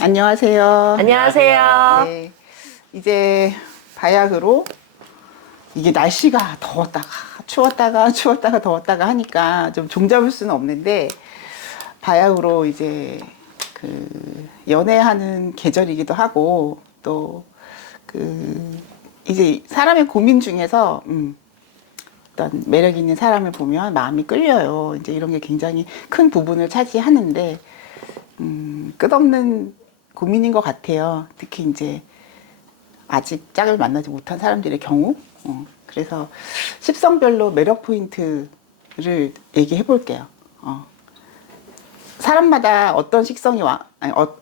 안녕하세요. 안녕하세요. 네, 이제 바약으로 이게 날씨가 추웠다가 더웠다가 하니까 좀 종잡을 수는 없는데 바약으로 이제 그 연애하는 계절이기도 하고 또 그 이제 사람의 고민 중에서 어떤 매력 있는 사람을 보면 마음이 끌려요. 이제 이런 게 굉장히 큰 부분을 차지하는데 끝없는 고민인 것 같아요. 특히 이제 아직 짝을 만나지 못한 사람들의 경우. 그래서 십성별로 매력 포인트를 얘기해 볼게요. 사람마다 어떤 식성이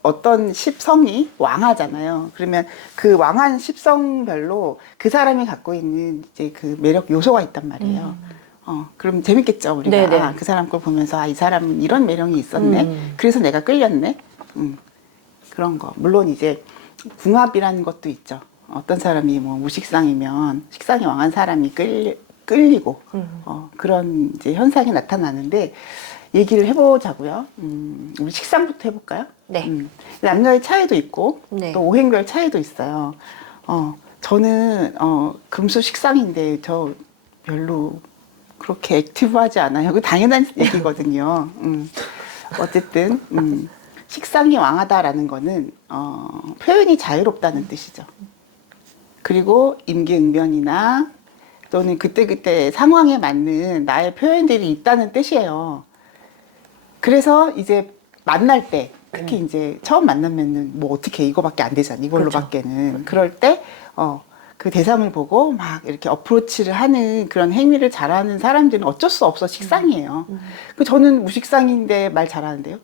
어떤 십성이 왕하잖아요. 그러면 그 왕한 십성별로 그 사람이 갖고 있는 이제 그 매력 요소가 있단 말이에요. 그럼 재밌겠죠, 우리가. 네네. 그 사람 걸 보면서, 이 사람은 이런 매력이 있었네. 그래서 내가 끌렸네. 그런 거. 물론 이제 궁합이라는 것도 있죠. 어떤 사람이 뭐 무식상이면 식상이 왕한 사람이 끌리고, 그런 이제 현상이 나타나는데, 얘기를 해보자고요. 우리 식상부터 해볼까요? 네. 남녀의 차이도 있고, 네. 또 오행별 차이도 있어요. 저는, 금수 식상인데, 저 별로 그렇게 액티브하지 않아요. 그 당연한 얘기거든요. 어쨌든, 식상이 왕하다라는 거는, 표현이 자유롭다는 뜻이죠. 그리고 임기응변이나 또는 그때그때 상황에 맞는 나의 표현들이 있다는 뜻이에요. 그래서 이제 만날 때, 특히 이제 처음 만나면은 뭐 어떻게 이거밖에 안 되잖아. 이걸로밖에는. 그럴 때, 그 대상을 보고 막 이렇게 어프로치를 하는 그런 행위를 잘하는 사람들은 어쩔 수 없어 식상이에요. 그 저는 무식상인데 말 잘하는데요.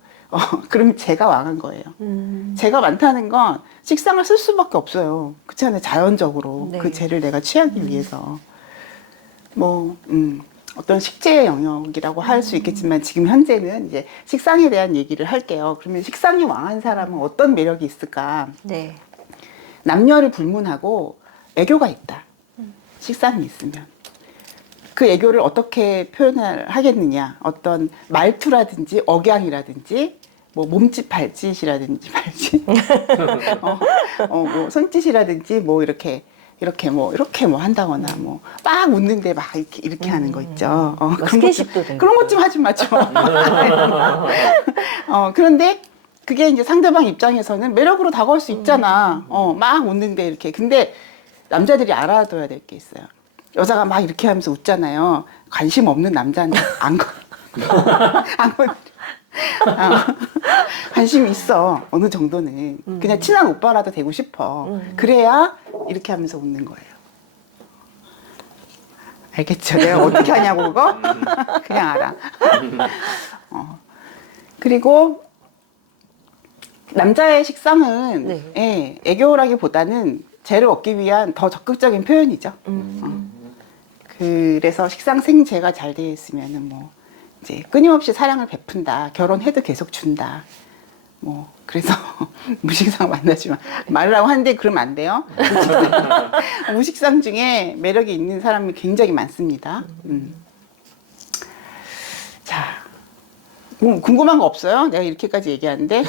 그럼 제가 왕한 거예요. 제가 많다는 건 식상을 쓸 수밖에 없어요. 그렇잖아요. 자연적으로. 네. 그 죄를 내가 취하기 위해서. 뭐, 어떤 식재의 영역이라고 할 수 있겠지만 지금 현재는 이제 식상에 대한 얘기를 할게요. 그러면 식상이 왕한 사람은 어떤 매력이 있을까? 네. 남녀를 불문하고 애교가 있다. 식상이 있으면. 그 애교를 어떻게 표현을 하겠느냐. 어떤 말투라든지 억양이라든지 뭐 몸짓 발짓이라든지 뭐 손짓이라든지 뭐 이렇게 뭐 한다거나 뭐 막 웃는데 막 이렇게 하는 거 있죠. 스킨십도 되고. 그런 것 좀 하지 마죠. 그런데 그게 이제 상대방 입장에서는 매력으로 다가올 수 있잖아. 막 웃는데 이렇게. 근데 남자들이 알아둬야 될 게 있어요. 여자가 막 이렇게 하면서 웃잖아요. 관심 없는 남자는 안 관심 있어. 어느 정도는. 그냥 친한 오빠라도 되고 싶어. 그래야 이렇게 하면서 웃는 거예요. 알겠죠? 내가 어떻게 하냐고, 그거? 그냥 알아. 그리고 남자의 식상은 네. 예, 애교라기보다는 재를 얻기 위한 더 적극적인 표현이죠. 그래서 식상생재가 잘 되어 있으면은 뭐 이제 끊임없이 사랑을 베푼다. 결혼해도 계속 준다. 뭐 그래서 무식상 만나지만 말라고 하는데 그러면 안 돼요. 무식상 중에 매력이 있는 사람이 굉장히 많습니다. 자, 궁금한 거 없어요? 내가 이렇게까지 얘기하는데.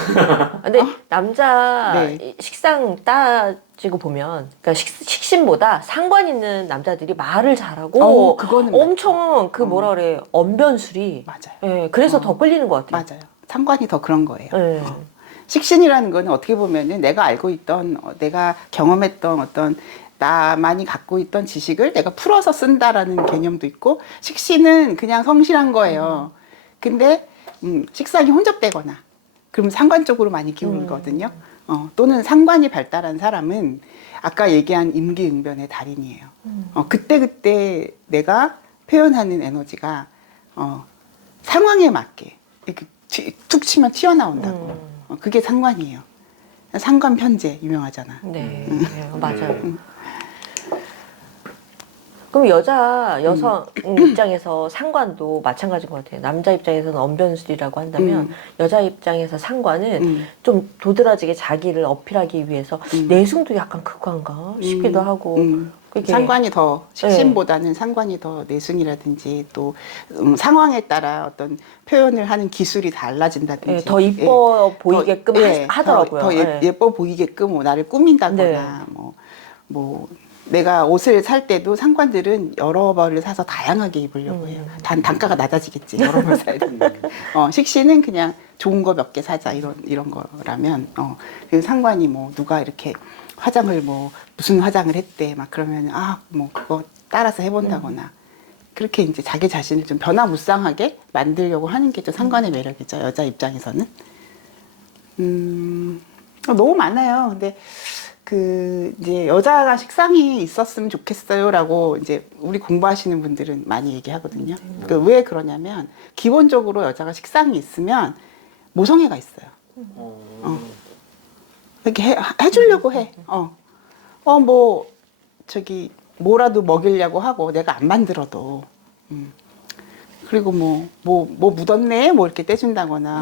근데 남자 네. 식상 따지고 보면, 그러니까 식신보다 상관 있는 남자들이 말을 잘하고 그거는 엄청 그 뭐라 그래 언변술이 맞아요. 예, 그래서 더 끌리는 것 같아요. 맞아요. 상관이 더 그런 거예요. 예. 식신이라는 거는 어떻게 보면은 내가 알고 있던, 내가 경험했던 어떤 나만이 갖고 있던 지식을 내가 풀어서 쓴다라는 개념도 있고, 식신은 그냥 성실한 거예요. 근데 식상이 혼잡되거나, 그럼 상관 쪽으로 많이 기울거든요. 또는 상관이 발달한 사람은 아까 얘기한 임기응변의 달인이에요. 그때그때 내가 표현하는 에너지가 상황에 맞게 이렇게 툭 치면 튀어나온다고. 그게 상관이에요. 상관 편제 유명하잖아. 네, 네, 맞아요. 그럼 여성 입장에서 상관도 마찬가지인 것 같아요. 남자 입장에서는 언변술이라고 한다면 여자 입장에서 상관은 좀 도드라지게 자기를 어필하기 위해서 내숭도 약간 극한가 싶기도 하고 그게- 상관이 더 식신보다는 상관이 더 내숭이라든지 또 상황에 따라 어떤 표현을 하는 기술이 달라진다든지 예, 더 이뻐 보이게끔 하더라고요. 더 예. 예뻐 보이게끔 뭐 나를 꾸민다거나 뭐 내가 옷을 살 때도 상관들은 여러 벌을 사서 다양하게 입으려고 해요. 단가가 낮아지겠지. 여러 벌 사야 되니까. 식신은 그냥 좋은 거 몇 개 사자 이런 거라면 그래서 상관이 뭐 누가 이렇게 화장을 뭐 무슨 화장을 했대 막 그러면 뭐 그거 따라서 해본다거나 그렇게 이제 자기 자신을 좀 변화무쌍하게 만들려고 하는 게 좀 상관의 매력이죠. 여자 입장에서는. 너무 많아요. 근데 이제 여자가 식상이 있었으면 좋겠어요라고 이제 우리 공부하시는 분들은 많이 얘기하거든요. 왜 그러냐면 기본적으로 여자가 식상이 있으면 모성애가 있어요. 이렇게 해주려고 해. 뭐 뭐라도 먹이려고 하고 내가 안 만들어도. 그리고 뭐 묻었네 뭐 이렇게 떼준다거나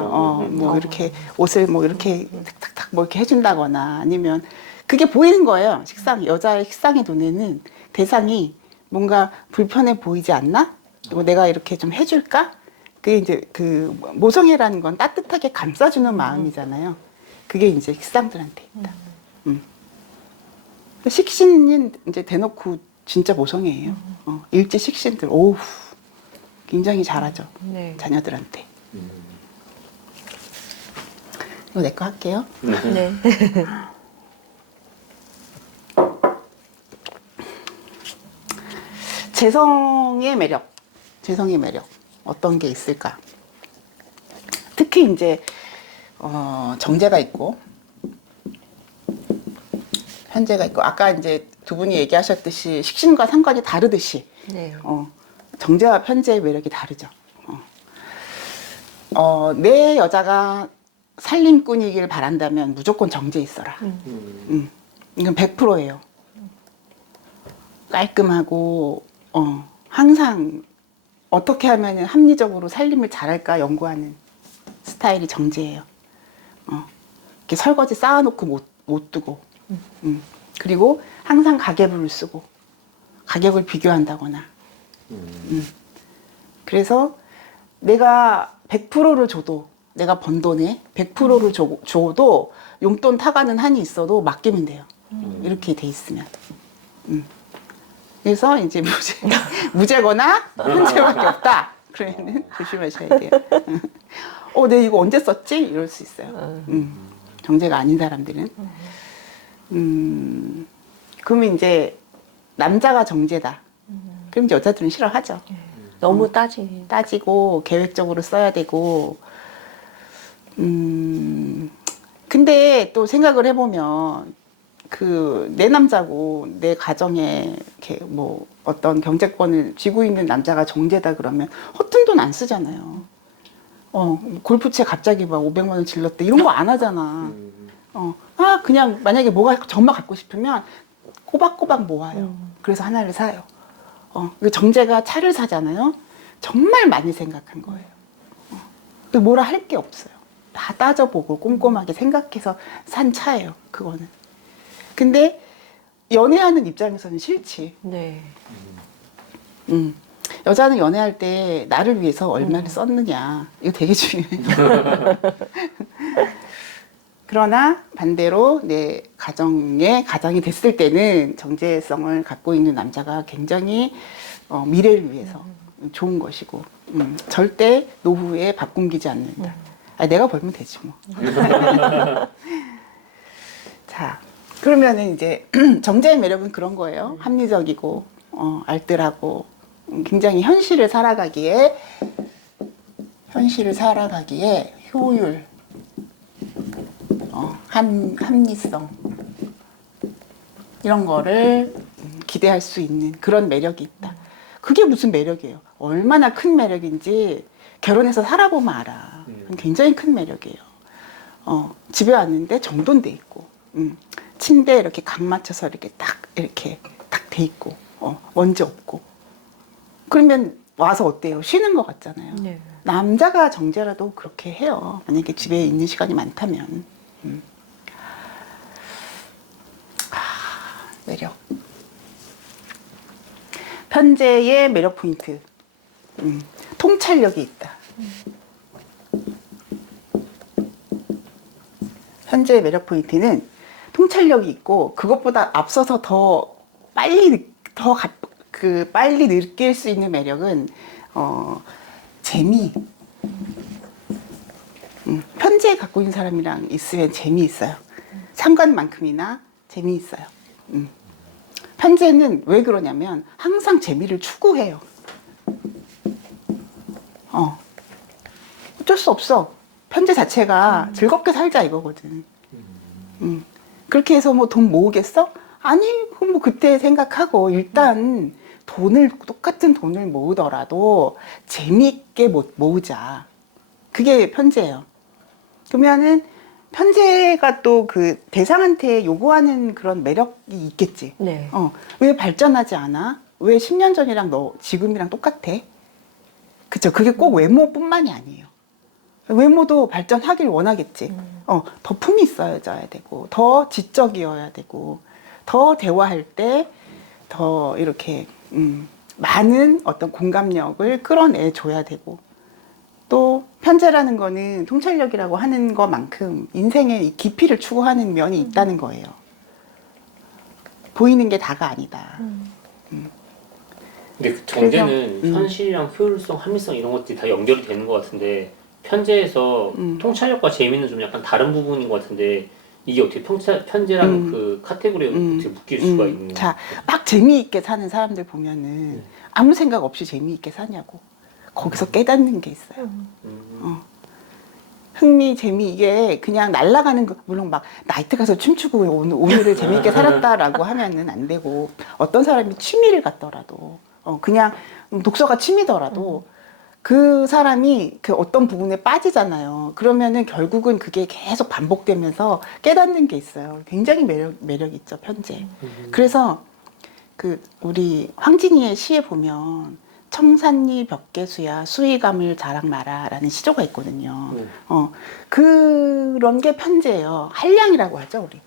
뭐 이렇게 옷을 뭐 이렇게 탁탁탁 뭐 이렇게 해준다거나 아니면 그게 보이는 거예요. 여자의 식상의 눈에는 대상이 뭔가 불편해 보이지 않나? 이거 내가 이렇게 좀 해줄까? 그게 이제 그 모성애라는 건 따뜻하게 감싸주는 마음이잖아요. 그게 이제 식상들한테 있다. 식신은 이제 대놓고 진짜 모성애예요. 일제 식신들, 오우, 굉장히 잘하죠. 네. 자녀들한테. 이거 내 거 할게요. 네. 재성의 매력. 어떤 게 있을까? 특히 이제, 정제가 있고, 현재가 있고, 아까 이제 두 분이 얘기하셨듯이 식신과 상관이 다르듯이, 네. 정제와 편제의 매력이 다르죠. 내 여자가 살림꾼이길 바란다면 무조건 정제 있어라. 이건 100%예요. 깔끔하고, 항상 어떻게 하면 합리적으로 살림을 잘할까 연구하는 스타일이 정제예요. 이렇게 설거지 쌓아놓고 못 두고, 그리고 항상 가계부를 쓰고, 가격을 비교한다거나. 그래서 내가 100%를 줘도, 내가 번 돈에 100%를 줘도 용돈 타가는 한이 있어도 맡기면 돼요. 이렇게 돼 있으면. 그래서 이제 무죄거나 현재밖에 없다. 그러면은 조심하셔야 돼요. 내가 이거 언제 썼지? 이럴 수 있어요. 정제가 아닌 사람들은. 그러면 이제 남자가 정제다. 그럼 이제 여자들은 싫어하죠. 너무 따지고 계획적으로 써야 되고. 근데 또 생각을 해보면 내 남자고 내 가정에 이렇게 뭐 어떤 경제권을 쥐고 있는 남자가 정제다 그러면 허튼 돈 안 쓰잖아요. 골프채 갑자기 막 500만 원 질렀대 이런 거 안 하잖아. 그냥 만약에 뭐가 정말 갖고 싶으면 꼬박꼬박 모아요. 그래서 하나를 사요. 정제가 차를 사잖아요. 정말 많이 생각한 거예요. 뭐라 할 게 없어요. 다 따져보고 꼼꼼하게 생각해서 산 차예요. 그거는. 근데 연애하는 입장에서는 싫지. 네. 여자는 연애할 때 나를 위해서 얼마를 썼느냐. 이거 되게 중요해요. 그러나 반대로 내 가장이 됐을 때는 정체성을 갖고 있는 남자가 굉장히 미래를 위해서 좋은 것이고 절대 노후에 밥 굶기지 않는다. 내가 벌면 되지 뭐. 자, 그러면은 이제 정제의 매력은 그런 거예요. 합리적이고 알뜰하고 굉장히 현실을 살아가기에 효율, 합리성 이런 거를 기대할 수 있는 그런 매력이 있다. 그게 무슨 매력이에요? 얼마나 큰 매력인지 결혼해서 살아보면 알아. 굉장히 큰 매력이에요. 집에 왔는데 정돈돼 있고, 침대에 이렇게 각 맞춰서 이렇게 딱 돼 있고, 먼지 없고. 그러면 와서 어때요? 쉬는 것 같잖아요. 네. 남자가 정제라도 그렇게 해요. 만약에 집에 있는 시간이 많다면. 매력. 현재의 매력 포인트. 통찰력이 있다. 현재의 매력 포인트는 통찰력이 있고, 그것보다 앞서서 더 빨리 빨리 느낄 수 있는 매력은 재미. 현재 갖고 있는 사람이랑 있으면 재미있어요. 상관만큼이나 재미있어요. 현재는 왜 그러냐면 항상 재미를 추구해요. 어쩔 수 없어. 현재 자체가 즐겁게 살자 이거거든. 그렇게 해서 뭐 돈 모으겠어? 아니, 뭐 그때 생각하고 일단 똑같은 돈을 모으더라도 재미있게 모으자. 그게 편제예요. 그러면은 편제가 또 그 대상한테 요구하는 그런 매력이 있겠지. 네. 왜 발전하지 않아? 왜 10년 전이랑 너 지금이랑 똑같아? 그쵸. 그게 꼭 외모뿐만이 아니에요. 외모도 발전하길 원하겠지. 더 품이 있어야 되고, 더 지적이어야 되고, 더 대화할 때 더 이렇게, 많은 어떤 공감력을 끌어내줘야 되고, 또 편제라는 거는 통찰력이라고 하는 것만큼 인생의 이 깊이를 추구하는 면이 있다는 거예요. 보이는 게 다가 아니다. 근데 그 정제는 그래서, 현실이랑 효율성, 합리성 이런 것들이 다 연결이 되는 것 같은데 편제에서 통찰력과 재미는 좀 약간 다른 부분인 것 같은데 이게 어떻게 편제라는 그 카테고리에 어떻게 묶일 수가 있는? 자, 막 재미있게 사는 사람들 보면은 아무 생각 없이 재미있게 사냐고. 거기서 깨닫는 게 있어요. 흥미, 재미, 이게 그냥 날아가는 거, 물론 막 나이트 가서 춤추고 오늘을 재미있게 살았다라고 하면은 안 되고, 어떤 사람이 취미를 갖더라도, 그냥 독서가 취미더라도, 그 사람이 그 어떤 부분에 빠지잖아요. 그러면은 결국은 그게 계속 반복되면서 깨닫는 게 있어요. 굉장히 매력 있죠, 편제. 그래서 그 우리 황진이의 시에 보면 청산리 벽계수야 수위감을 자랑 마라 라는 시조가 있거든요. 그런 게 편제예요. 한량이라고 하죠, 우리.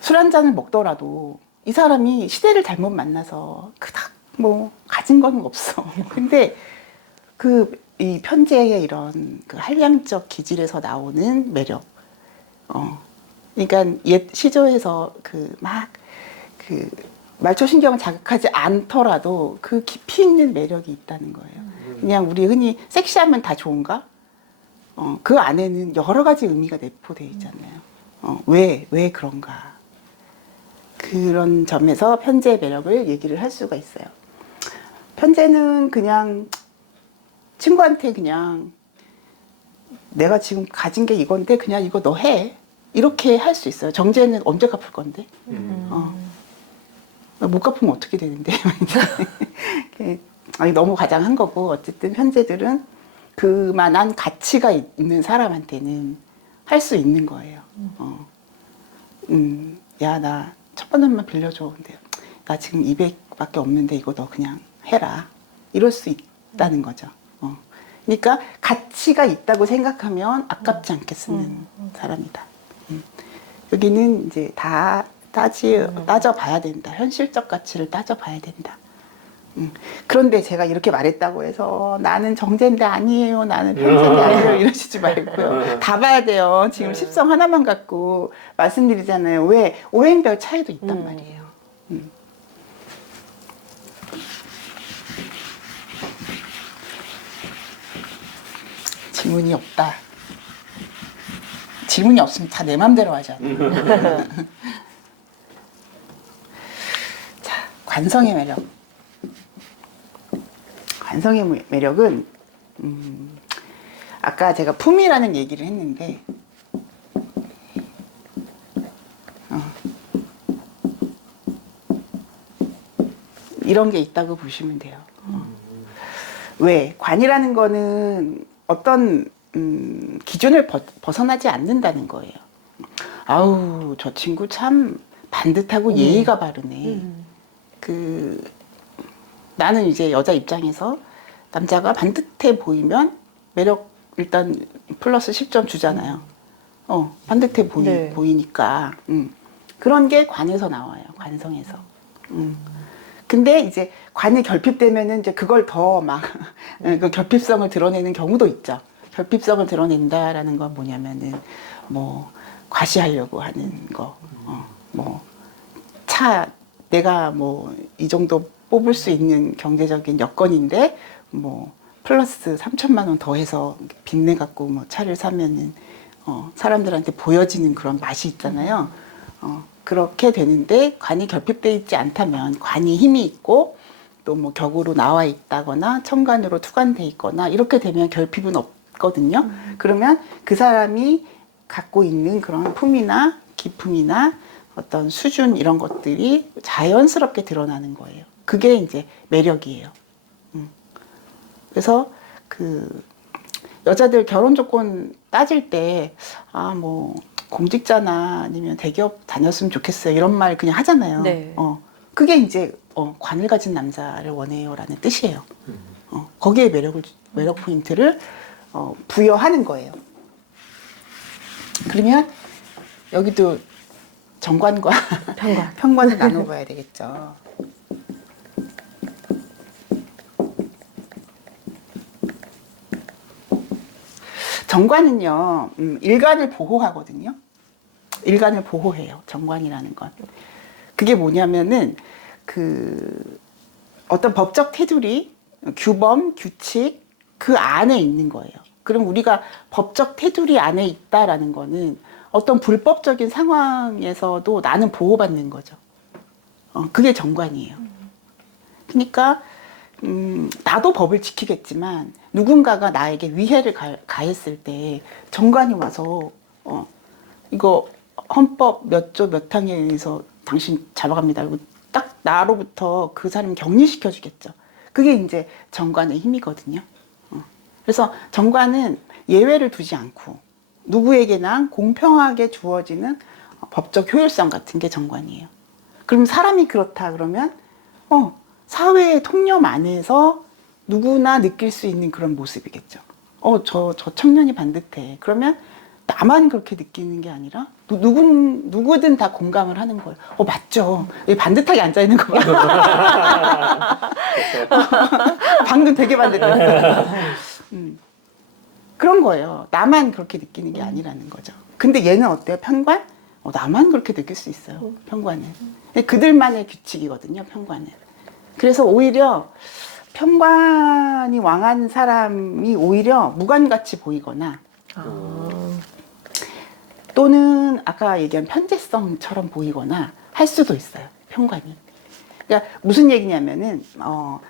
술 한 잔을 먹더라도 이 사람이 시대를 잘못 만나서 그닥 뭐 가진 건 없어. 근데 이 편제의 이런 그 한량적 기질에서 나오는 매력. 그러니까 옛 시조에서 그 말초신경을 자극하지 않더라도 그 깊이 있는 매력이 있다는 거예요. 그냥 우리 흔히 섹시하면 다 좋은가? 그 안에는 여러 가지 의미가 내포되어 있잖아요. 왜 그런가? 그런 점에서 편제의 매력을 얘기를 할 수가 있어요. 편제는 그냥 친구한테 그냥 내가 지금 가진 게 이건데 그냥 이거 너 해. 이렇게 할 수 있어요. 정제는 언제 갚을 건데? 못 갚으면 어떻게 되는데? 아니, 너무 과장한 거고, 어쨌든 편제들은 그만한 가치가 있는 사람한테는 할 수 있는 거예요. 야, 나 첫 번째만 빌려줘. 근데 나 지금 200밖에 없는데 이거 너 그냥 해라. 이럴 수 있다는 거죠. 그러니까 가치가 있다고 생각하면 아깝지 않게 쓰는 사람이다. 여기는 이제 다 따져봐야 된다. 현실적 가치를 따져봐야 된다. 그런데 제가 이렇게 말했다고 해서 나는 정제인데 아니에요. 나는 편제인데 아니에요. 이러시지 말고요. 다 봐야 돼요. 지금 십성 하나만 갖고 말씀드리잖아요. 왜? 오행별 차이도 있단 말이에요. 질문이 없다. 질문이 없으면 다 내 맘대로 하잖아. 자, 관성의 매력. 관성의 매력은 아까 제가 품이라는 얘기를 했는데 이런 게 있다고 보시면 돼요. 왜? 관이라는 거는 어떤 기준을 벗어나지 않는다는 거예요. 아우, 저 친구 참 반듯하고 예의가 바르네. 나는 이제 여자 입장에서 남자가 반듯해 보이면 매력 일단 플러스 10점 주잖아요. 반듯해 네. 보이니까. 그런 게 관에서 나와요. 관성에서. 근데 이제 관이 결핍되면은 이제 그걸 더 막 그 결핍성을 드러내는 경우도 있죠. 결핍성을 드러낸다라는 건 뭐냐면은 뭐 과시하려고 하는 거, 뭐 내가 뭐 이 정도 뽑을 수 있는 경제적인 여건인데 뭐 플러스 3천만 원 더해서 빚내 갖고 뭐 차를 사면은 사람들한테 보여지는 그런 맛이 있잖아요. 그렇게 되는데 관이 결핍되어 있지 않다면 관이 힘이 있고 또 뭐 격으로 나와 있다거나 천간으로 투관돼 있거나 이렇게 되면 결핍은 없거든요. 그러면 그 사람이 갖고 있는 그런 품이나 기품이나 어떤 수준 이런 것들이 자연스럽게 드러나는 거예요. 그게 이제 매력이에요. 그래서 그 여자들 결혼 조건 따질 때 뭐 공직자나 아니면 대기업 다녔으면 좋겠어요 이런 말 그냥 하잖아요. 네. 그게 이제 관을 가진 남자를 원해요라는 뜻이에요. 거기에 매력 포인트를 부여하는 거예요. 그러면 여기도 정관과 편관. 편관을 나눠봐야 되겠죠. 정관은요, 일간을 보호하거든요. 일간을 보호해요. 정관이라는 건. 그게 뭐냐면은 어떤 법적 테두리, 규범, 규칙 그 안에 있는 거예요. 그럼 우리가 법적 테두리 안에 있다라는 거는 어떤 불법적인 상황에서도 나는 보호받는 거죠. 그게 정관이에요. 그러니까 나도 법을 지키겠지만 누군가가 나에게 위해를 가했을 때 정관이 와서 이거 헌법 몇 조 몇 항에 의해서 당신 잡아갑니다. 그리고 딱 나로부터 그 사람 격리시켜 주겠죠. 그게 이제 정관의 힘이거든요. 그래서 정관은 예외를 두지 않고 누구에게나 공평하게 주어지는 법적 효율성 같은 게 정관이에요. 그럼 사람이 그렇다 그러면 사회의 통념 안에서 누구나 느낄 수 있는 그런 모습이겠죠. 저 청년이 반듯해. 그러면 나만 그렇게 느끼는 게 아니라 누구든 다 공감을 하는 거예요. 맞죠. 얘 반듯하게 앉아있는 거 봐. 방금 되게 반듯했어. 그런 거예요. 나만 그렇게 느끼는 게 아니라는 거죠. 근데 얘는 어때요? 편관? 나만 그렇게 느낄 수 있어요. 편관은. 그들만의 규칙이거든요. 편관은. 그래서 오히려 편관이 왕한 사람이 오히려 무관같이 보이거나 또는 아까 얘기한 편재성처럼 보이거나 할 수도 있어요. 편관이. 그러니까 무슨 얘기냐면은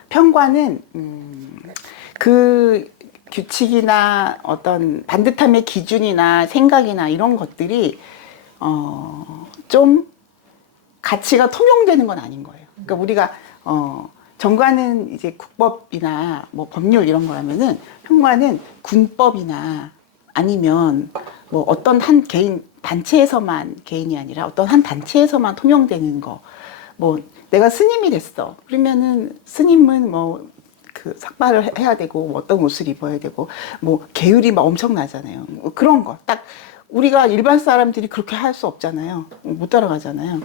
편관은 그 규칙이나 어떤 반듯함의 기준이나 생각이나 이런 것들이 좀 가치가 통용되는 건 아닌 거예요. 그러니까 우리가 정관은 이제 국법이나 뭐 법률 이런 거라면은 편관은 군법이나 아니면 뭐 어떤 한 개인 단체에서만 개인이 아니라 어떤 한 단체에서만 통용되는 거. 뭐 내가 스님이 됐어. 그러면은 스님은 뭐 그 삭발을 해야 되고 뭐 어떤 옷을 입어야 되고 뭐 계율이 막 엄청나잖아요. 그런 거 딱 우리가 일반 사람들이 그렇게 할 수 없잖아요. 못 따라가잖아요.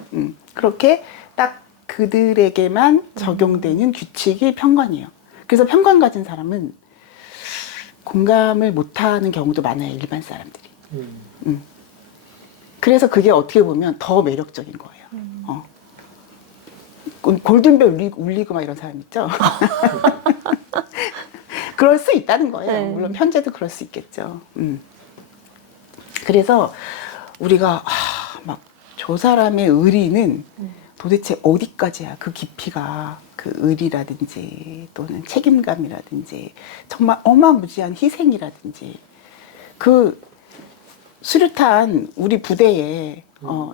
그렇게 딱 그들에게만 적용되는 규칙이 편관이에요. 그래서 편관 가진 사람은 공감을 못하는 경우도 많아요. 일반 사람들이. 그래서 그게 어떻게 보면 더 매력적인 거예요. 골든벨 울리고 막 이런 사람 있죠. 그럴 수 있다는 거예요. 네. 물론 편제도 그럴 수 있겠죠. 그래서 우리가 막 저 사람의 의리는 도대체 어디까지야? 그 깊이가 그 의리라든지 또는 책임감이라든지 정말 어마무지한 희생이라든지 그 수류탄 우리 부대에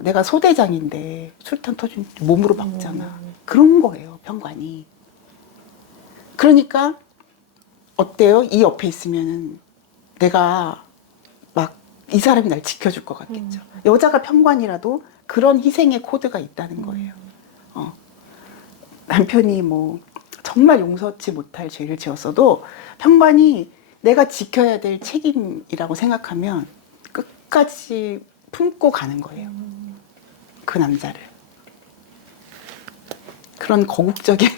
내가 소대장인데 수류탄 터진 몸으로 박잖아. 그런 거예요, 편관이. 그러니까 어때요? 이 옆에 있으면은 내가 막 이 사람이 날 지켜줄 것 같겠죠. 여자가 편관이라도 그런 희생의 코드가 있다는 거예요. 남편이 뭐 정말 용서치 못할 죄를 지었어도 편관이 내가 지켜야 될 책임이라고 생각하면 끝까지 품고 가는 거예요. 그 남자를. 그런 거국적인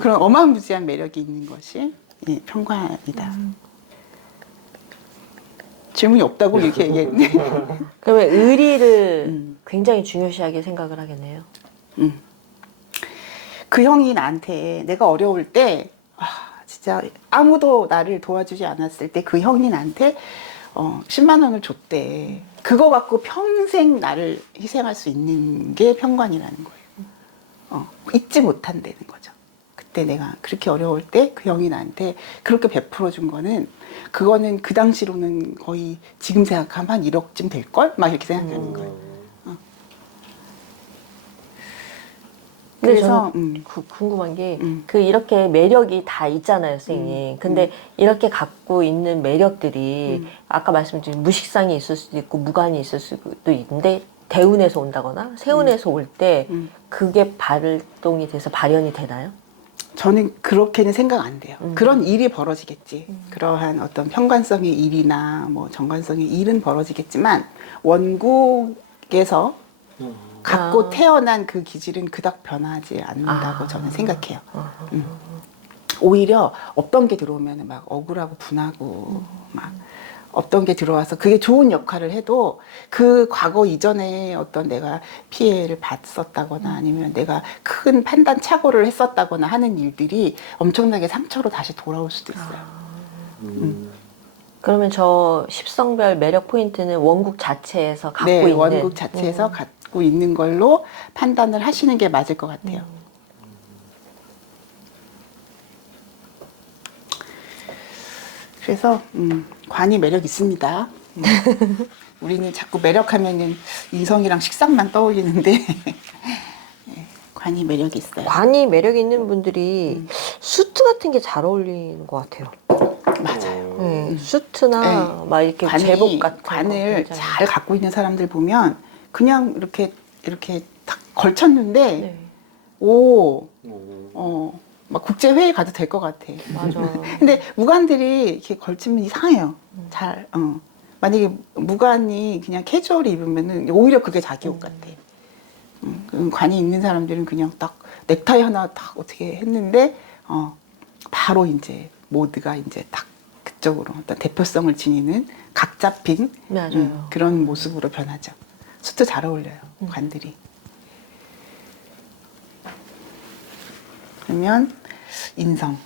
그런 어마무지한 매력이 있는 것이 예, 편관이다. 질문이 없다고 이렇게 얘기했네. 그러면 의리를 굉장히 중요시하게 생각을 하겠네요. 그 형이 나한테 내가 어려울 때 진짜 아무도 나를 도와주지 않았을 때 그 형이 나한테 10만 원을 줬대. 그거 갖고 평생 나를 희생할 수 있는 게 편관이라는 거예요. 잊지 못한다는 거죠. 그때 내가 그렇게 어려울 때 그 형이 나한테 그렇게 베풀어 준 거는 그거는 그 당시로는 거의 지금 생각하면 한 1억쯤 될걸? 막 이렇게 생각하는 거예요. 근데 그래서 저는 궁금한 게 그 이렇게 매력이 다 있잖아요, 선생님. 근데 이렇게 갖고 있는 매력들이 아까 말씀드린 무식상이 있을 수도 있고 무관이 있을 수도 있는데 대운에서 온다거나 세운에서 올 때 그게 발동이 돼서 발현이 되나요? 저는 그렇게는 생각 안 돼요. 그런 일이 벌어지겠지. 그러한 어떤 편관성의 일이나 뭐 정관성의 일은 벌어지겠지만 원국에서 갖고 태어난 그 기질은 그닥 변하지 않는다고 저는 생각해요. 오히려 없던 게 들어오면 막 억울하고 분하고 막 없던 게 들어와서 그게 좋은 역할을 해도 그 과거 이전에 어떤 내가 피해를 봤었다거나 아니면 내가 큰 판단 착오를 했었다거나 하는 일들이 엄청나게 상처로 다시 돌아올 수도 있어요. 그러면 저 십성별 매력 포인트는 원국 자체에서 갖고 네, 있는 원국 자체에서 갖고 있는 걸로 판단을 하시는 게 맞을 것 같아요. 그래서 관이 매력 있습니다. 우리는 자꾸 매력하면은 인성이랑 식상만 떠올리는데 네, 관이 매력이 있어요. 관이 매력 있는 분들이 수트 같은 게 잘 어울리는 것 같아요. 맞아요. 네, 수트나 네. 막 이렇게 제복 같은 관을 거 잘 갖고 있는 사람들 보면 그냥 이렇게 딱 걸쳤는데 네. 막 국제 회의 가도 될 것 같아. 맞아. 근데 무관들이 이렇게 걸치면 이상해요. 만약에 무관이 그냥 캐주얼이 입으면은 오히려 그게 자기 옷 같아. 관이 있는 사람들은 그냥 딱 넥타이 하나 딱 어떻게 했는데 바로 이제 모드가 이제 딱 그쪽으로 어떤 대표성을 지니는 각 잡힌 맞아요. 그런 모습으로 변하죠. 수트 잘 어울려요. 관들이. 그러면 인성.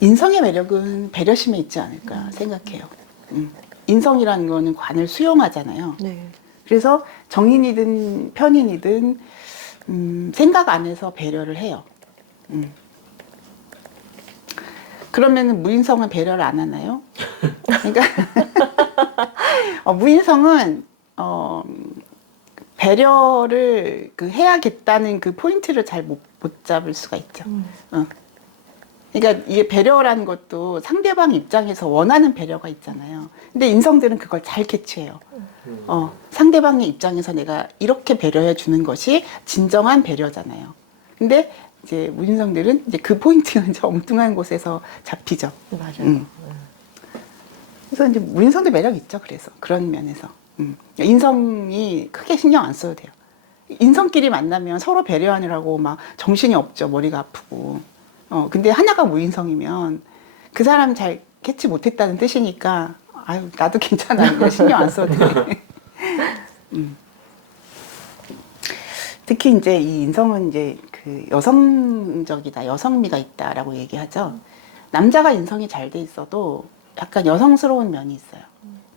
인성의 매력은 배려심에 있지 않을까 생각해요. 인성이라는 거는 관을 수용하잖아요. 네. 그래서 정인이든 편인이든 생각 안에서 배려를 해요. 그러면 무인성은 배려를 안 하나요? 그러니까 무인성은 배려를 해야겠다는 그 포인트를 잘 못 잡을 수가 있죠. 그러니까 이게 배려라는 것도 상대방 입장에서 원하는 배려가 있잖아요. 근데 인성들은 그걸 잘 캐치해요. 상대방의 입장에서 내가 이렇게 배려해 주는 것이 진정한 배려잖아요. 근데 이제 무인성들은 이제 그 포인트가 이제 엉뚱한 곳에서 잡히죠. 맞아요. 그래서 이제 무인성도 매력 있죠. 그래서 그런 면에서 인성이 크게 신경 안 써도 돼요. 인성끼리 만나면 서로 배려하느라고 막 정신이 없죠. 머리가 아프고. 근데 하나가 무인성이면 그 사람 잘 캐치 못했다는 뜻이니까 아유 나도 괜찮아 이거 신경 안 써도 돼. 특히 이제 이 인성은 이제 그 여성적이다, 여성미가 있다라고 얘기하죠. 남자가 인성이 잘 돼 있어도 약간 여성스러운 면이 있어요.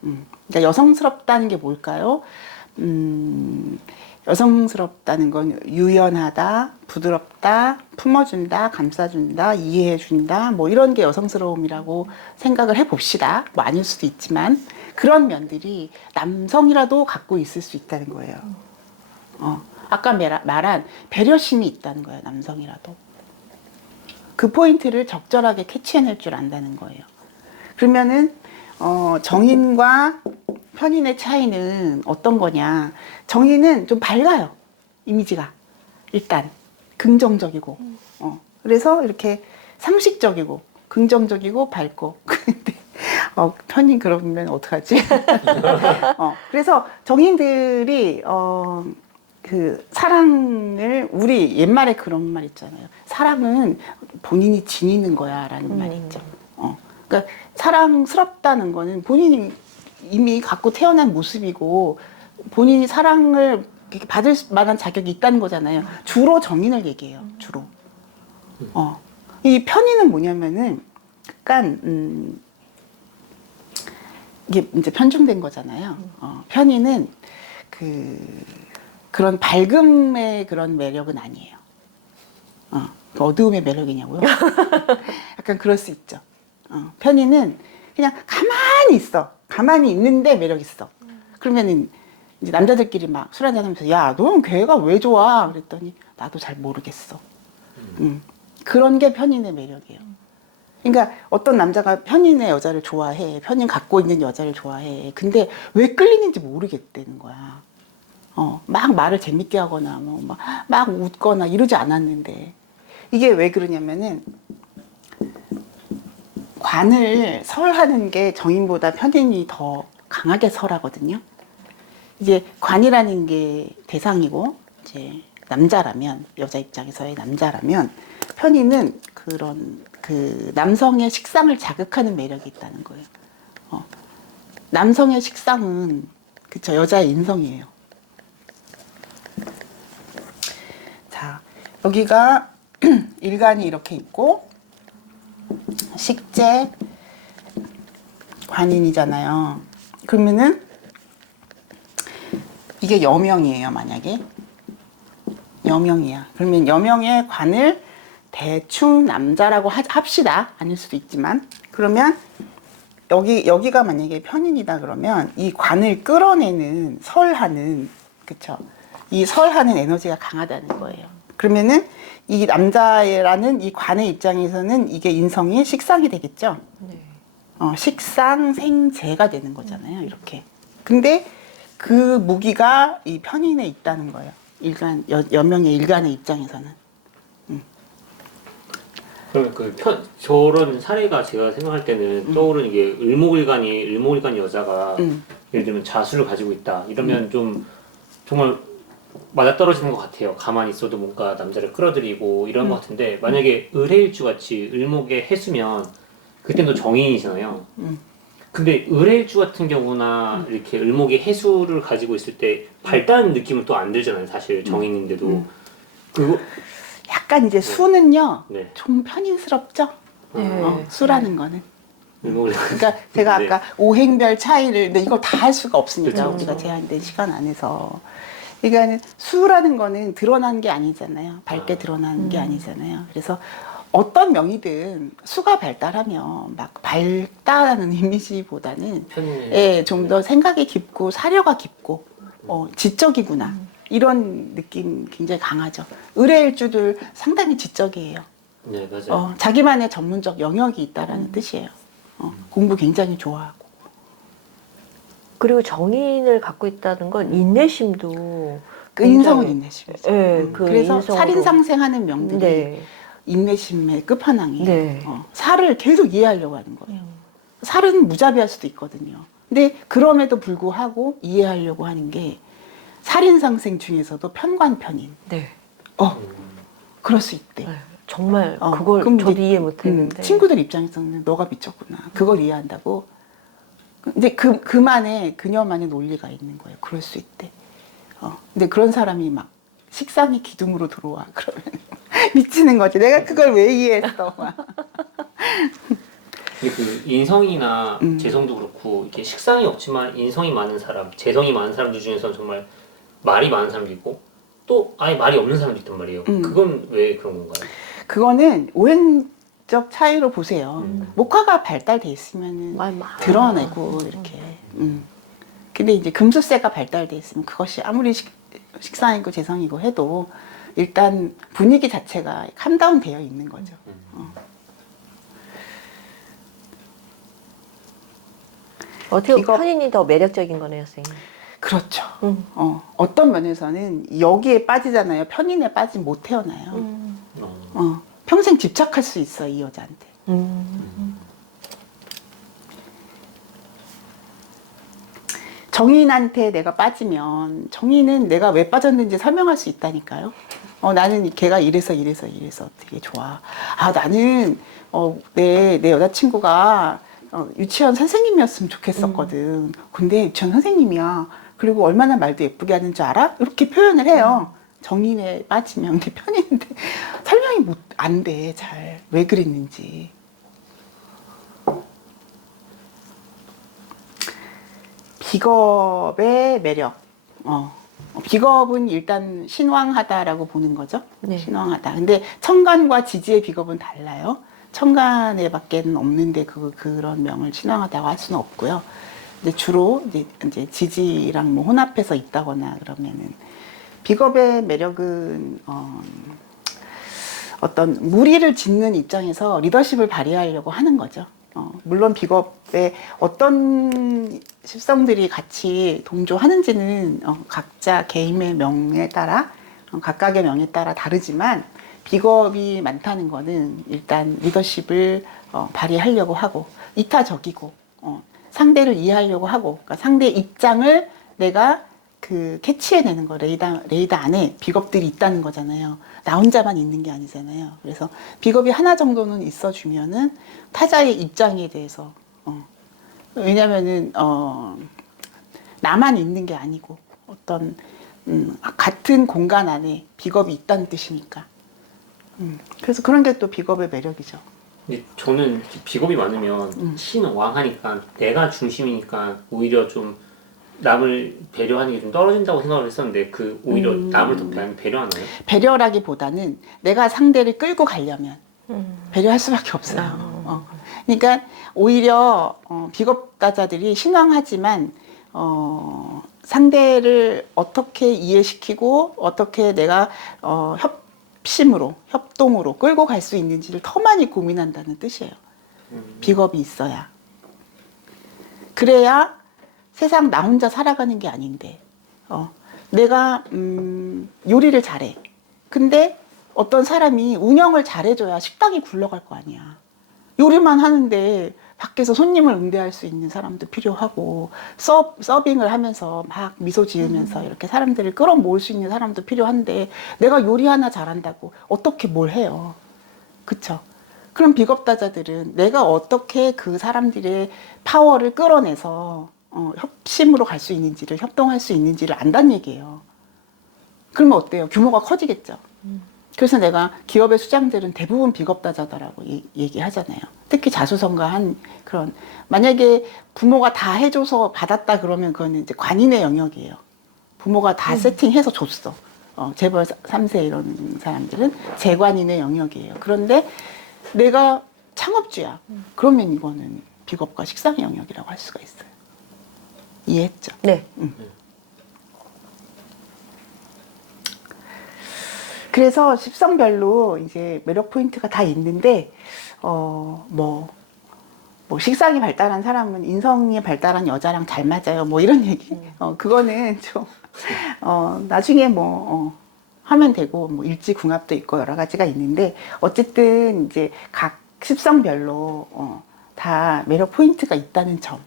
그러니까 여성스럽다는 게 뭘까요? 여성스럽다는 건 유연하다, 부드럽다, 품어준다, 감싸준다, 이해해준다, 뭐 이런 게 여성스러움이라고 생각을 해봅시다. 뭐 아닐 수도 있지만 그런 면들이 남성이라도 갖고 있을 수 있다는 거예요. 아까 말한 배려심이 있다는 거예요. 남성이라도. 그 포인트를 적절하게 캐치해낼 줄 안다는 거예요. 그러면은 정인과 편인의 차이는 어떤 거냐. 정인은 좀 밝아요. 이미지가. 일단 긍정적이고 그래서 이렇게 상식적이고 긍정적이고 밝고 근데 편인 그러면 어떡하지? 그래서 정인들이 그 사랑을 우리 옛말에 그런 말 있잖아요. 사랑은 본인이 지니는 거야라는 말이 있죠. 그러니까 사랑스럽다는 거는 본인이 이미 갖고 태어난 모습이고 본인이 사랑을 이렇게 받을 만한 자격이 있다는 거잖아요. 주로 정인을 얘기해요. 주로. 이 편인은 뭐냐면은 약간 이게 이제 편중된 거잖아요. 편인은 그런 밝음의 그런 매력은 아니에요. 그 어두움의 매력이냐고요? 약간 그럴 수 있죠. 편인은 그냥 가만히 있어. 가만히 있는데 매력 있어. 그러면은 이제 남자들끼리 막 술 한잔 하면서 야, 넌 걔가 왜 좋아? 그랬더니 나도 잘 모르겠어. 그런 게 편인의 매력이에요. 그러니까 어떤 남자가 편인의 여자를 좋아해. 편인 갖고 있는 여자를 좋아해. 근데 왜 끌리는지 모르겠다는 거야. 막 말을 재밌게 하거나 막 웃거나 이러지 않았는데 이게 왜 그러냐면은 관을 설하는 게 정인보다 편인이 더 강하게 설하거든요. 이제 관이라는 게 대상이고 이제 남자라면 여자 입장에서의 남자라면 편인은 그런 그 남성의 식상을 자극하는 매력이 있다는 거예요. 남성의 식상은 그쵸 여자의 인성이에요. 자 여기가 일간이 이렇게 있고 식재 관인이잖아요. 그러면은 이게 여명이에요. 만약에 여명이야. 그러면 여명의 관을 대충 남자라고 합시다. 아닐 수도 있지만 그러면 여기가 만약에 편인이다 그러면 이 관을 끌어내는 설하는 그쵸? 이 설하는 에너지가 강하다는 거예요. 그러면은 이 남자라는 이 관의 입장에서는 이게 인성이 식상이 되겠죠. 네. 식상 생재가 되는 거잖아요. 이렇게. 근데 그 무기가 이 편인에 있다는 거예요. 일간 여명의 일간의 입장에서는. 그러면 저런 사례가 제가 생각할 때는 떠오르는 게 을목일간이 여자가 예를 들면 자수를 가지고 있다 이러면 좀 정말 맞아떨어지는 것 같아요. 가만히 있어도 뭔가 남자를 끌어들이고 이런 것 같은데 만약에 을해일주 같이 을목의 해수면 그때는 또 정인이잖아요. 근데 을해일주 같은 경우나 이렇게 을목의 해수를 가지고 있을 때 밝다는 느낌은 또 안 들잖아요. 사실 정인인데도 그거 약간 이제 수는요. 네. 좀 편인스럽죠. 네. 수라는 거는. 을목일간 그러니까 제가 네. 아까 오행별 차이를 근데 이걸 다 할 수가 없으니까 그렇죠. 우리가 제한된 시간 안에서 그러니까 수라는 거는 드러난 게 아니잖아요. 밝게 드러나는 게 아니잖아요. 그래서 어떤 명의든 수가 발달하면 막 밝다라는 이미지보다는 편인의 좀 더 생각이 깊고 사려가 깊고 지적이구나 이런 느낌 굉장히 강하죠. 의뢰일주들 상당히 지적이에요. 네 맞아요. 자기만의 전문적 영역이 있다라는 뜻이에요. 공부 굉장히 좋아하고. 그리고 정인을 갖고 있다는 건 인내심도 그 굉장히- 인성은 인내심이죠. 네, 그 그래서 인성으로. 살인상생하는 명들이 네. 인내심의 끝판왕이에요. 네. 살을 계속 이해하려고 하는 거예요. 살은 무자비할 수도 있거든요. 근데 그럼에도 불구하고 이해하려고 하는 게 살인상생 중에서도 편관편인. 네. 그럴 수 있대. 네. 정말 어, 그걸 그럼 저도 이제, 이해 못했는데. 친구들 입장에서는 너가 미쳤구나. 그걸 이해한다고. 근데 그만의 그녀만의 논리가 있는 거예요. 그럴 수 있대. 근데 그런 사람이 막 식상이 기둥으로 들어와. 그러면 미치는 거지. 내가 그걸 왜 이해했어. 막. 근데 그 인성이나 재성도 그렇고 이렇게 식상이 없지만 인성이 많은 사람, 재성이 많은 사람들 중에서는 정말 말이 많은 사람도 있고 또 아예 말이 없는 사람도 있단 말이에요. 그건 왜 그런 건가요? 그거는 오행적 차이로 보세요. 목화가 발달돼 있으면은 말 많아. 드러내고 이렇게. 근데 이제 금수세가 발달돼 있으면 그것이 아무리 식상이고 재성이고 해도 일단 분위기 자체가 캄다운 되어 있는 거죠. 어떻게 이거- 편인이 더 매력적인 거네요, 선생님. 그렇죠. 어떤 면에서는 여기에 빠지잖아요. 편인에 빠지면 못 태어나요. 평생 집착할 수 있어, 이 여자한테. 정인한테 내가 빠지면 정인은 내가 왜 빠졌는지 설명할 수 있다니까요. 나는 걔가 이래서 되게 좋아. 나는 내 여자친구가 유치원 선생님이었으면 좋겠었거든. 근데 유치원 선생님이야. 그리고 얼마나 말도 예쁘게 하는 줄 알아? 이렇게 표현을 해요. 정인에 빠지면. 근데 편인데 설명이 안 돼. 잘. 왜 그랬는지. 비겁의 매력. 비겁은 일단 신왕하다라고 보는 거죠. 네. 신왕하다. 근데 청간과 지지의 비겁은 달라요. 청간에 밖에는 없는데 그런 명을 신왕하다고 할 수는 없고요. 근데 주로 이제 지지랑 뭐 혼합해서 있다거나 그러면은 비겁의 매력은 어떤 무리를 짓는 입장에서 리더십을 발휘하려고 하는 거죠. 물론 비겁에 어떤 십성들이 같이 동조하는지는 각자 개인의 명에 따라 각각의 명에 따라 다르지만 비겁이 많다는 거는 일단 리더십을 발휘하려고 하고 이타적이고 상대를 이해하려고 하고 그러니까 상대의 입장을 내가 캐치해내는 거 레이더 안에 비겁들이 있다는 거잖아요. 나 혼자만 있는 게 아니잖아요. 그래서 비겁이 하나 정도는 있어주면은 타자의 입장에 대해서 왜냐면은 나만 있는 게 아니고 어떤 같은 공간 안에 비겁이 있다는 뜻이니까. 그래서 그런 게 또 비겁의 매력이죠. 근데 저는 비겁이 많으면 신왕하니까 내가 중심이니까 오히려 좀 남을 배려하는 게 좀 떨어진다고 생각을 했었는데 오히려 남을 더 배려하나요? 배려라기보다는 내가 상대를 끌고 가려면 배려할 수밖에 없어요. 그러니까 오히려 비겁다자들이 신왕하지만 상대를 어떻게 이해시키고 어떻게 내가 협동으로 끌고 갈 수 있는지를 더 많이 고민한다는 뜻이에요. 비겁이 있어야. 그래야 세상 나 혼자 살아가는 게 아닌데 내가 요리를 잘해. 근데 어떤 사람이 운영을 잘해줘야 식당이 굴러갈 거 아니야. 요리만 하는데 밖에서 손님을 응대할 수 있는 사람도 필요하고 서빙을 하면서 막 미소 지으면서 이렇게 사람들을 끌어모을 수 있는 사람도 필요한데 내가 요리 하나 잘한다고 어떻게 뭘 해요. 그쵸? 그럼 비겁다자들은 내가 어떻게 그 사람들의 파워를 끌어내서 협심으로 갈 수 있는지를 협동할 수 있는지를 안다는 얘기예요. 그러면 어때요? 규모가 커지겠죠. 그래서 내가 기업의 수장들은 대부분 비겁다자더라고 얘기하잖아요. 특히 자수성가한 그런 만약에 부모가 다 해줘서 받았다 그러면 그거는 이제 관인의 영역이에요. 부모가 다 세팅해서 줬어. 재벌 3세 이런 사람들은 재관인의 영역이에요. 그런데 내가 창업주야. 그러면 이거는 비겁과 식상의 영역이라고 할 수가 있어요. 이해했죠? 네. 그래서 십성별로 이제 매력 포인트가 다 있는데, 뭐 식상이 발달한 사람은 인성이 발달한 여자랑 잘 맞아요. 뭐 이런 얘기. 그거는 좀, 나중에 하면 되고, 뭐 일지궁합도 있고 여러 가지가 있는데, 어쨌든 이제 각 십성별로, 다 매력 포인트가 있다는 점.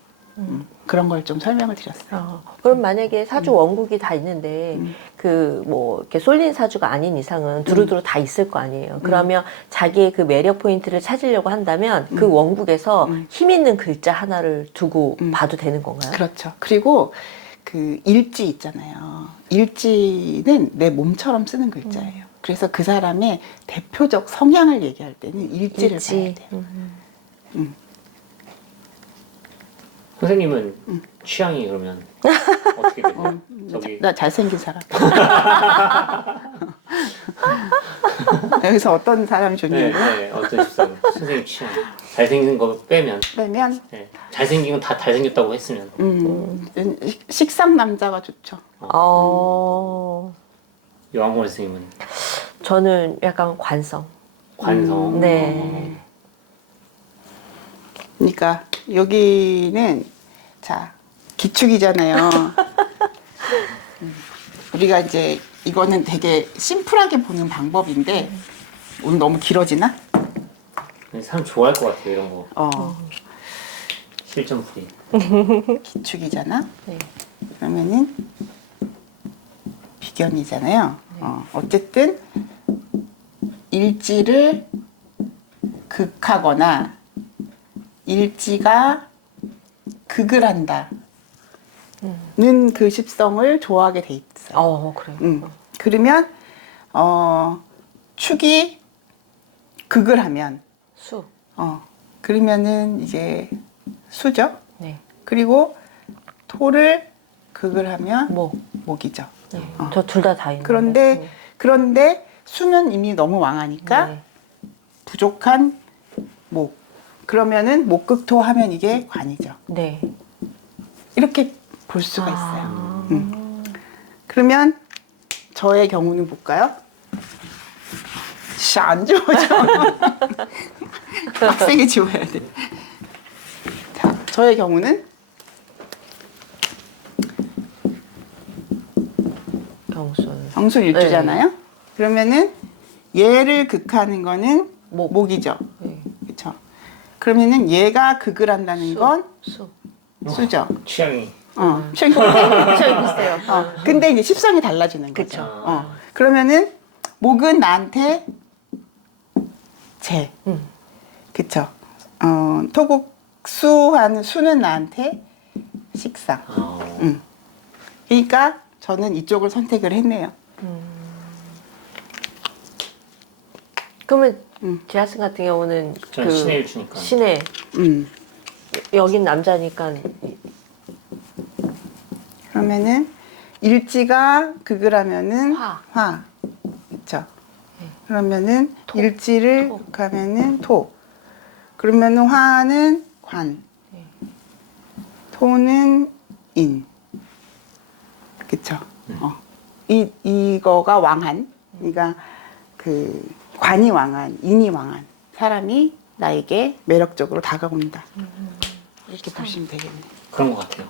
그런 걸 좀 설명을 드렸어요. 그럼 만약에 사주 원국이 다 있는데 이렇게 쏠린 사주가 아닌 이상은 두루두루 다 있을 거 아니에요. 그러면 자기의 그 매력 포인트를 찾으려고 한다면 그 원국에서 힘 있는 글자 하나를 두고 봐도 되는 건가요? 그렇죠. 그리고 그 일지 있잖아요. 일지는 내 몸처럼 쓰는 글자예요. 그래서 그 사람의 대표적 성향을 얘기할 때는 일지를 봐야 돼요. 선생님은 취향이 그러면 어떻게 되세요? 나 잘생긴 사람. 여기서 어떤 사람이 좋냐고? 네, 어떤 십성 선생님 취향 잘생긴 거 빼면 네, 잘생긴 건 다 잘생겼다고 했으면 식상 남자가 좋죠. 여왕골 선생님은 저는 약간 관성. 네. 그러니까 여기는 자 기축이잖아요. 우리가 이제 이거는 되게 심플하게 보는 방법인데 오늘 너무 길어지나? 사람 좋아할 것 같아요 이런 거. 실전풀이. 기축이잖아. 네. 그러면은 비견이잖아요. 어쨌든 일지를 극하거나 일지가 극을 한다는 그 십성을 좋아하게 돼 있어요. 그래요. 그러면 축이 극을 하면 수. 그러면은 이제 수죠. 네. 그리고 토를 극을 하면 목. 목이죠. 네. 저 둘 다 있는. 그런데 수는 이미 너무 왕하니까 네. 부족한 목. 그러면은 목극토 하면 이게 관이죠. 네. 이렇게 볼 수가 있어요. 그러면 저의 경우는 볼까요? 진짜 안 지워져. 빡세게 지워야 돼. 자, 저의 경우는 경순. 정술일주잖아요. 그러면은 얘를 극하는 거는 목이죠. 네. 그렇죠. 그러면은 얘가 극을 한다는 건 수. 수죠. 취향이. 취향이 비슷해요. 근데 이제 십성이 달라지는 거죠. 그쵸. 그러면은 목은 나한테 재. 그쵸. 토국수하는 수는 나한테 식상. 그러니까 저는 이쪽을 선택을 했네요. 그러면 제아슨 같은 경우는 저는 신의 일주니까. 신의 여긴 남자니까 그러면은 일지가 극을 하면은 화. 그쵸. 그러면은 토. 일지를 토. 극하면은 토. 그러면은 화는 관. 토는 인. 그쵸. 이거가 왕한. 그러니까 그 관이 왕한, 인이 왕한 사람이 나에게 매력적으로 다가온다. 이렇게 보시면 되겠네요. 그런 것 같아요.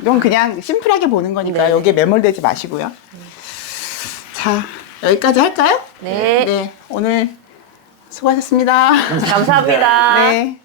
이건 그냥 심플하게 보는 거니까 네. 여기에 매몰되지 마시고요. 자, 여기까지 할까요? 네. 네, 오늘 수고하셨습니다. 감사합니다. 네.